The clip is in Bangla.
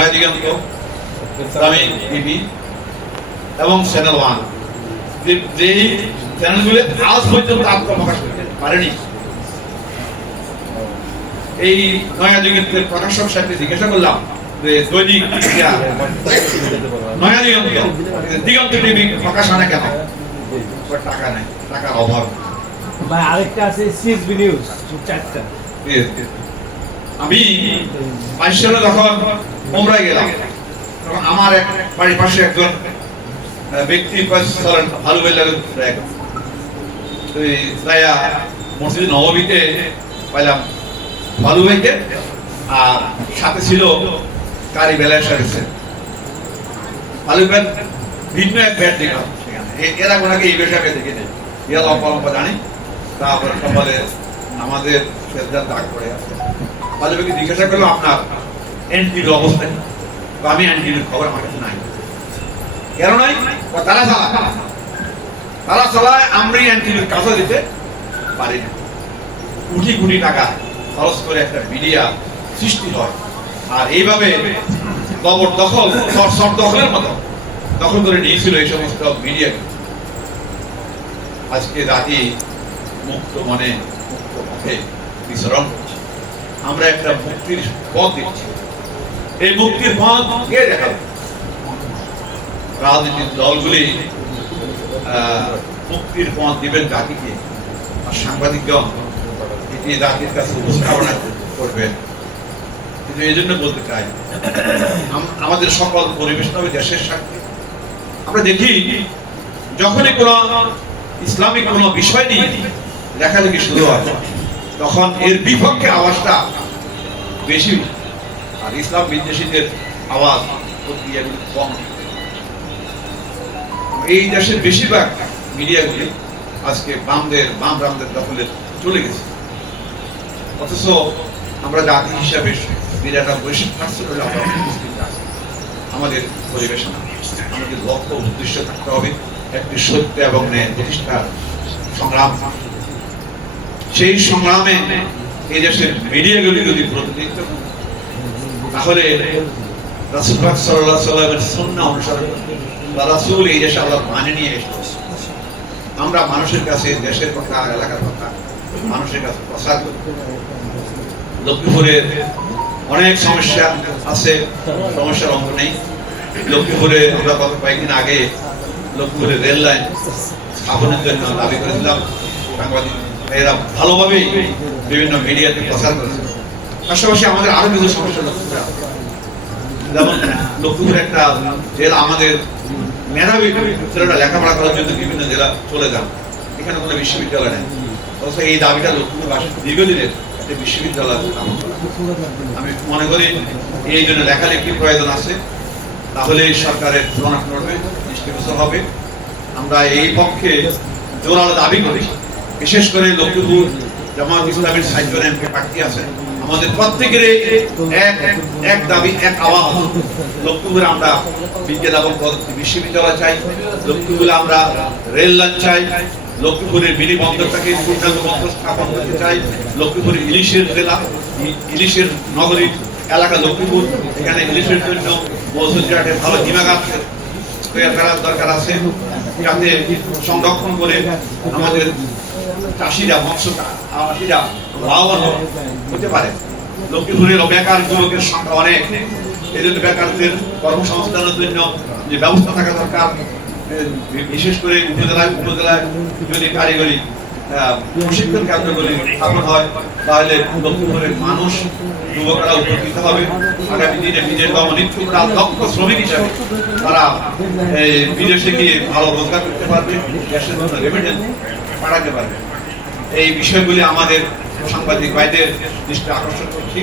নয়া দিগন্ত, ইসলামিক টিভি এবং চ্যানেল ওয়ান, যেই চ্যানেলগুলো আজ পর্যন্ত আত্মপ্রকাশ করতে পারেনি। এই নয়া দিগন্তের প্রকাশক সাহেবকে জিজ্ঞাসা করলাম যে দৈনিক নয়া দিগন্ত টিভি প্রকাশ আনে কেন? টাকা নেই, টাকার অভাব। আরেকটা আছে সিএসবি নিউজ, 4টা। আমি 22 সালে যখন উমরায় গেলাম, তখন আমার এক বাড়ির পাশে একজন ব্যক্তি ভালো বেলা মসজিদ নববীতে পাইলাম ভালু ভাইকে, আর সাথে ছিল কারি বেলায় সার্ভিসে ভালু ভাই। ভিন্ন এক ব্যাট দেখলাম সেখানে, এরা ওনাকে এই বিষয়ে দেখে নেই, ইয়া লম্বা লম্বা জানি। তারপরে সকালে আমাদের দাগ পড়ে আছে। ভালু ভাইকে জিজ্ঞাসা করলো আপনার এনটিভির অবস্থা, আমি এনটিভির খবর আমার কাছে নাই। কেন নাই? তারা চালায়, আমরা এনটিভির কাছে দিতে পারি না। কোটি কোটি টাকা খরচ করে একটা মিডিয়া সৃষ্টি হয়, আর এইভাবে জবরদখল দখলের মতো দখল করে নিয়েছিল এই সমস্ত মিডিয়া। আজকে জাতি মুক্ত মনে মুক্ত পথে বিচরণ করছে। আমরা একটা মুক্তির পথ দিচ্ছি। এই মুক্তির পথ কে দেখাবে? রাজনৈতিক দলগুলি মুক্তির পথ দিবেন জাতিকে, আর সাংবাদিকগণ এটি জাতির কাছে উপস্থাপনা করবেন। কিন্তু এই জন্য বলতে চাই, আমাদের সকল পরিবেশ হবে দেশের স্বার্থে। আমরা দেখি যখনই কোন ইসলামিক কোন বিষয় নিয়ে লেখালেখি শুরু হয়, তখন এর বিপক্ষে আওয়াজটা বেশি, আর ইসলাম বিদ্বেষীদের আওয়াজ কম। এই দেশের বেশিরভাগ মিডিয়াগুলি আজকে বাম রামদের দখলে চলে গেছে। অথচ আমরা জাতি হিসাবে বিরাট আমাদের পরিবেশ না, আমাদের লক্ষ্য উদ্দেশ্য থাকতে হবে একটি সত্য এবং ন্যায় প্রতিষ্ঠার সংগ্রাম। সেই সংগ্রামে এই দেশের মিডিয়াগুলি যদি প্রতিনিধিত্ব, তাহলে রাসূল পাক সাল্লাল্লাহু আলাইহি ওয়াসাল্লামের সুন্নাহ অনুসরণ বা রাসূল এই দেশে আল্লাহর মানে নিয়ে এসেছে। আমরা মানুষের কাছে দেশের কথা, এলাকার কথা মানুষের কাছে প্রচার করি। লক্ষ্মীপুরের অনেক সমস্যা আছে, সমস্যার অন্ত নেই। লক্ষ্মীপুরে আমরা গত কয়েকদিন আগে লক্ষ্মীপুরে রেল লাইন স্থাপনের জন্য দাবি করেছিলাম। সাংবাদিক এরা ভালোভাবেই বিভিন্ন মিডিয়াতে প্রচার করেছে। পাশাপাশি আমাদের আরো কিছু সমস্যা লক্ষ্মীপুরে আছে, যেমন লক্ষ্মীপুর একটা জেলা, আমাদের মেধাবী ছেলেরা লেখাপড়া করার জন্য বিভিন্ন জেলা চলে যান, এখানে কোনো বিশ্ববিদ্যালয় নেই। অথচ এই দাবিটা লক্ষ্মীপুরবাসীর দীর্ঘদিনের একটা বিশ্ববিদ্যালয় স্থাপন করা। আমি মনে করি এই জন্য লেখালেখির প্রয়োজন আছে, তাহলে সরকারের তুলনা করবে, দৃষ্টিগোচর হবে। আমরা এই পক্ষে জোরালো দাবি করি। বিশেষ করে লক্ষ্মীপুর জামায়াত ইসলামের 60 জন এমপি প্রার্থী আছে, আমাদের প্রত্যেকের এক দাবি, এক আওয়াজ। লক্ষ্মীপুরে আমরা বিদ্যালয় বিশ্ববিদ্যালয় চাই, লক্ষ্মীপুরে আমরা রেল লাইন চাই, লক্ষ্মীপুরের মিনি বন্দরটাকে পূর্ণাঙ্গ বন্দর স্থাপন করতে চাই, লক্ষ্মীপুরে ইলিশের জেলা, ইলিশের নগরী এলাকা লক্ষ্মীপুর, এখানে ইলিশের জন্য মৌসুমজাটের ভালো হিমাগার তৈরি করার দরকার আছে, যাতে সংরক্ষণ করে আমাদের চাষিরা, মৎস্য চাষিরা লাভবান হতে পারে। লক্ষ্মীপুরের বেকার যুবকের সংখ্যা অনেক, এই জন্য বেকারদের কর্মসংস্থানের জন্য যে ব্যবস্থা থাকা দরকার। বিশেষ করে উপজেলায় যদি কারিগরি প্রশিক্ষণ কেন্দ্রগুলি স্থাপন হয়, তাহলে লক্ষ্মীপুরের মানুষ, যুবকরা উপকৃত হবে। আগামী দিনে বিদেশ গমন ইচ্ছুকরা দক্ষ শ্রমিক হিসাবে তারা বিদেশে গিয়ে ভালো রোজগার করতে পারবে, দেশের জন্য রেমিটেন্স পাঠাতে পারবে। এই বিষয়গুলি আমাদের সাংবাদিক ভাইদের দৃষ্টি আকর্ষণ করছি।